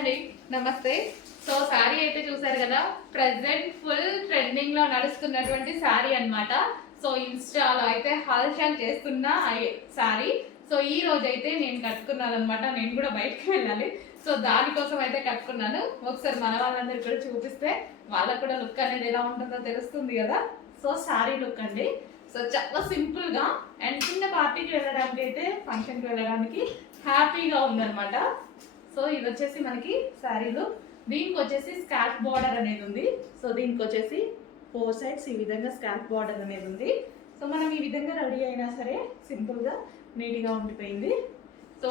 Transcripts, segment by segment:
అండి, నమస్తే. సో శారీ అయితే చూసారు కదా, ప్రెసెంట్ ఫుల్ ట్రెండింగ్ లో నడుస్తున్నటువంటి శారీ అన్నమాట. సో ఇన్స్టాలో అయితే హల్చల్ చేస్తున్న శారీ. సో ఈ రోజు అయితే నేను కట్టుకున్నాను అనమాట. నేను కూడా బయటకు వెళ్ళాలి, సో దానికోసం అయితే కట్టుకున్నాను. ఒకసారి మన వాళ్ళందరికీ కూడా చూపిస్తే వాళ్ళకు కూడా లుక్ అనేది ఎలా ఉంటుందో తెలుస్తుంది కదా. సో శారీ లుక్ అండి. సో చాలా సింపుల్ గా అండ్ చిన్న పార్టీకి వెళ్ళడానికి అయితే, ఫంక్షన్కి వెళ్ళడానికి హ్యాపీగా ఉందన్నమాట. సో ఇది వచ్చేసి మనకి శారీలో దీనికి వచ్చేసి స్కాల్ప్ బార్డర్ అనేది ఉంది. సో దీనికి వచ్చేసి 4 సైడ్స్ ఈ విధంగా స్కాల్ప్ బార్డర్ అనేది ఉంది. సో మనం ఈ విధంగా రెడీ అయినా సరే సింపుల్గా నీట్గా ఉండిపోయింది. సో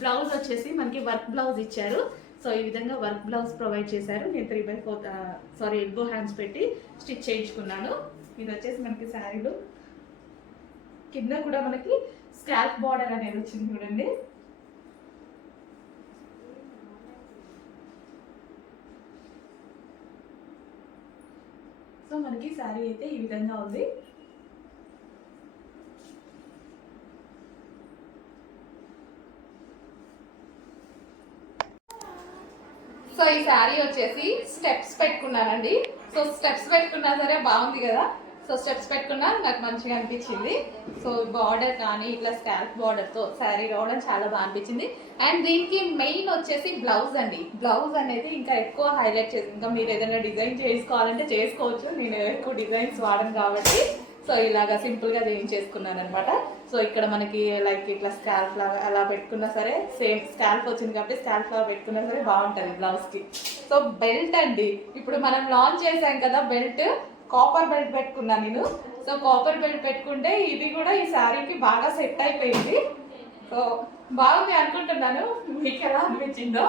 బ్లౌజ్ వచ్చేసి మనకి వర్క్ బ్లౌజ్ ఇచ్చారు. సో ఈ విధంగా వర్క్ బ్లౌజ్ ప్రొవైడ్ చేశారు. నేను 3/4 ఎల్బో హ్యాండ్స్ పెట్టి స్టిచ్ చేయించుకున్నాను. ఇది వచ్చేసి మనకి శారీలో కింద కూడా మనకి స్కాల్ప్ బార్డర్ అనేది వచ్చింది చూడండి. సో మనకి శారీ అయితే ఈ విధంగా ఉంది. సో ఈ శారీ వచ్చేసి స్టెప్స్ పెట్టుకున్నానండి. సో స్టెప్స్ పెట్టుకున్నా సరే బాగుంది కదా. సో స్టెప్స్ పెట్టుకున్నా నాకు మంచిగా అనిపించింది. సో బార్డర్ కానీ ఇట్లా స్కాల్ప్ బార్డర్తో శారీ రావడం చాలా బాగా అనిపించింది. అండ్ దీనికి మెయిన్ వచ్చేసి బ్లౌజ్ అండి. బ్లౌజ్ అనేది ఇంకా ఎక్కువ హైలైట్ చేసింది. ఇంకా మీరు ఏదైనా డిజైన్ చేసుకోవాలంటే చేసుకోవచ్చు. నేను ఎక్కువ డిజైన్స్ వాడను కాబట్టి సో ఇలాగా సింపుల్గా చేయించేసుకున్నాను అనమాట. సో ఇక్కడ మనకి లైక్ ఇట్లా స్కాల్ప్ లాగా అలా పెట్టుకున్నా సరే, సేమ్ స్కాల్ప్ వచ్చింది కాబట్టి స్కాల్ప్ లాగా పెట్టుకున్నా సరే బాగుంటుంది బ్లౌజ్కి. సో బెల్ట్ అండి, ఇప్పుడు మనం లాంచ్ చేసాం కదా బెల్ట్, కాపర్ బెల్ట్ పెట్టుకున్నాను నేను. సో కాపర్ బెల్ట్ పెట్టుకుంటే ఇది కూడా ఈ శారీకి బాగా సెట్ అయిపోయింది. సో బాగుంది అనుకుంటున్నాను, మీకు ఎలా అనిపించిందో.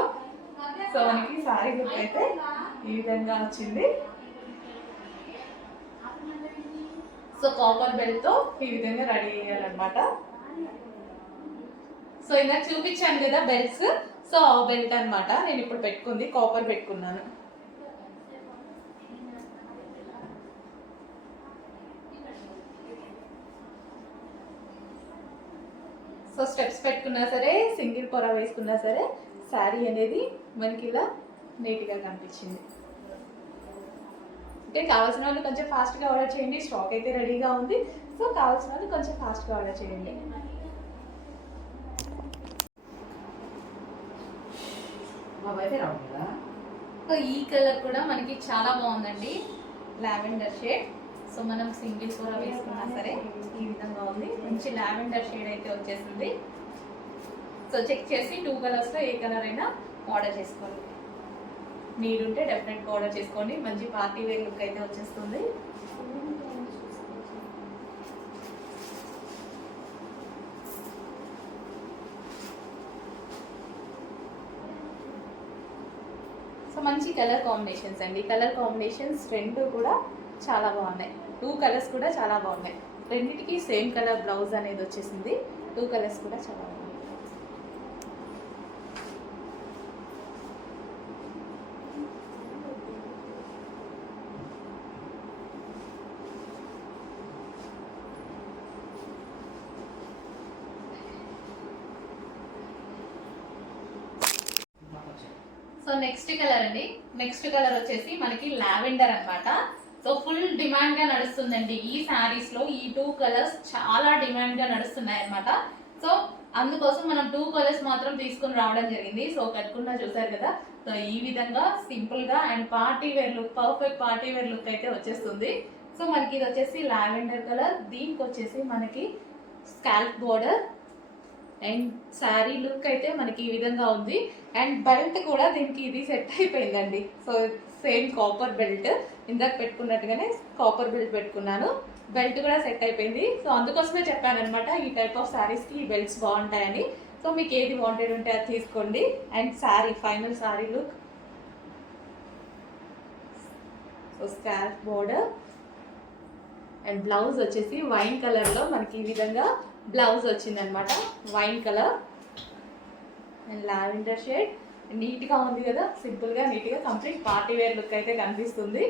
సో మనకి శారీ లుక్ అయితే ఈ విధంగా వచ్చింది. సో కాపర్ బెల్ట్ తో ఈ విధంగా రెడీ అయ్యారనమాట. సో ఇందాక చూపించాను కదా బెల్ట్స్, సో ఆ బెల్ట్ అనమాట నేను ఇప్పుడు పెట్టుకుంది. కాపర్ పెట్టుకున్నాను. సో స్టెప్స్ పెట్టుకున్నా సరే, సింగిల్ పొర వేసుకున్నా సరే శారీ అనేది మనకి ఇలా నీట్గా కనిపించింది. అంటే కావాల్సిన వాళ్ళు కొంచెం ఫాస్ట్గా ఆర్డర్ చేయండి. స్టాక్ అయితే రెడీగా ఉంది. సో కావాల్సిన వాళ్ళు కొంచెం ఫాస్ట్గా ఆర్డర్ చేయండి. సో ఈ కలర్ కూడా మనకి చాలా బాగుందండి, లావెండర్ షేడ్. సో మనం సింగిల్ కూర వేసుకున్నా సరే ఈ విధంగా ఉంది. మంచి లావెండర్ షేడ్ అయితే వచ్చేసింది. సో చెక్ చేసి 2 కలర్స్లో ఏ కలర్ అయినా ఆర్డర్ చేసుకోండి. మీరుంటే డెఫినెట్గా ఆర్డర్ చేసుకోండి. మంచి పార్టీ వేర్ లుక్ అయితే వచ్చేస్తుంది. సో మంచి కలర్ కాంబినేషన్స్ అండి. కలర్ కాంబినేషన్స్ 2 కూడా చాలా బాగున్నాయి. 2 కలర్స్ కూడా చాలా బాగున్నాయి. రెండింటికి సేమ్ కలర్ బ్లౌజ్ అనేది వచ్చేసింది. 2 కలర్స్ కూడా చాలా బాగున్నాయి. సో నెక్స్ట్ కలర్ అండి. నెక్స్ట్ కలర్ వచ్చేసి మనకి లావెండర్ అన్నమాట. సో ఫుల్ డిమాండ్ గా నడుస్తుందండి ఈ శారీస్ లో. ఈ 2 కలర్స్ చాలా డిమాండ్ గా నడుస్తున్నాయి అన్నమాట. సో అందుకోసం మనం 2 కలర్స్ మాత్రం తీసుకుని రావడం జరిగింది. సో కట్టుకున్నా చూసారు కదా. సో ఈ విధంగా సింపుల్ గా and party wear look, perfect party wear look అయితే వచ్చేస్తుంది. సో మనకి ఇది వచ్చేసి లావెండర్ కలర్, దీనికి వచ్చేసి మనకి scalp border and sari look అయితే మనకి ఈ విధంగా ఉంది. అండ్ బెల్ట్ కూడా దీనికి ఇది సెట్ అయిపోయిందండి. సో సేమ్ కాపర్ బెల్ట్, ఇందాక పెట్టుకున్నట్టుగానే కాపర్ బెల్ట్ పెట్టుకున్నాను. బెల్ట్ కూడా సెట్ అయిపోయింది. సో అందుకోసమే చెప్పాను అనమాట, ఈ టైప్ ఆఫ్ శారీస్కి ఈ బెల్ట్స్ బాగుంటాయని. సో మీకు ఏది వాంటెడ్ ఉంటే అది తీసుకోండి. And sari, final sari look. So scalp border and blouse వచ్చేసి వైన్ కలర్లో మనకి ఈ విధంగా బ్లౌజ్ వచ్చిందనమాట. Wine colour and lavender shade. నీట్గా ఉంది కదా, సింపుల్గా నీట్గా కంప్లీట్ పార్టీ వేర్ లుక్ అయితే కనిపిస్తుంది.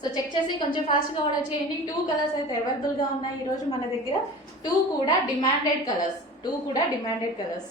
సో చెక్ చేసి కొంచెం ఫాస్ట్గా ఆర్డర్ చేయండి. 2 కలర్స్ అయితే అవైలబుల్గా ఉన్నాయి ఈరోజు మన దగ్గర. 2 కూడా డిమాండెడ్ కలర్స్.